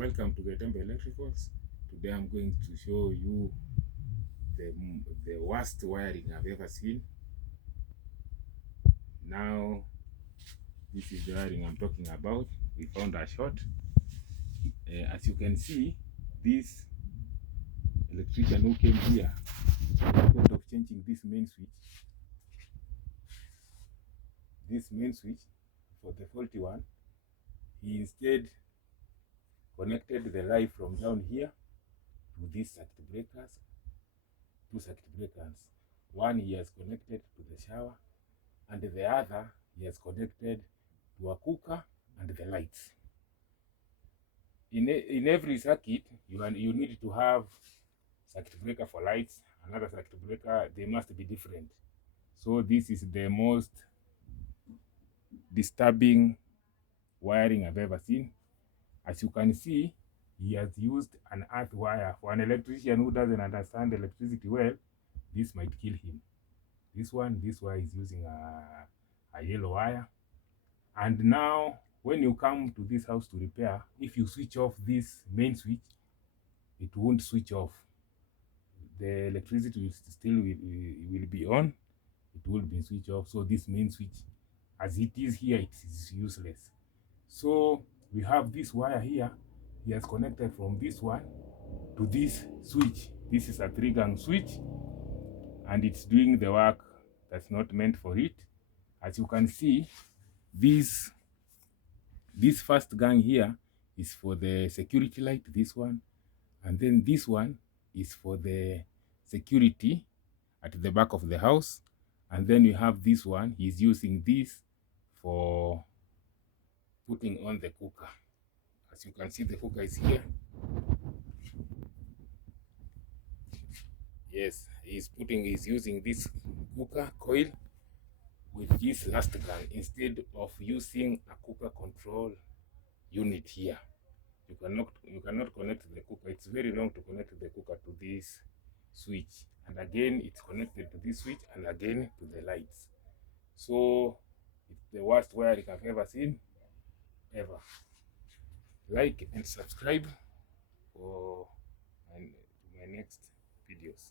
Welcome to Getembe Electricals. Today I'm going to show you the worst wiring I've ever seen. Now this is the wiring I'm talking about. We found a short. As you can see, this electrician who came here, instead of changing this main switch for the faulty one, he instead connected the live from down here to these circuit breakers. Two circuit breakers. One he has connected to the shower, and the other he has connected to a cooker and the lights. In every circuit, you need to have circuit breaker for lights, another circuit breaker. They must be different. So this is the most disturbing wiring I've ever seen. As you can see, he has used an earth wire. For an electrician who doesn't understand electricity well, this might kill him. This wire is using a yellow wire. And now when you come to this house to repair, if you switch off this main switch, it won't switch off. The electricity will still will be on. It will be switched off. So this main switch, as it is here, it is useless. So we have this wire here. He has connected from this one to this switch. This is a 3-gang switch, and it's doing the work that's not meant for it. As you can see, this first gang here is for the security light, this one, and then this one is for the security at the back of the house, and then you have this one. He's using this for putting on the cooker. As you can see, the cooker is here. Yes, he's using this cooker coil with this last gun instead of using a cooker control unit here. You cannot connect the cooker. It's very long to connect the cooker to this switch, and again it's connected to this switch, and again to the lights. So it's the worst wiring I've ever seen, ever. Like and subscribe for my next videos.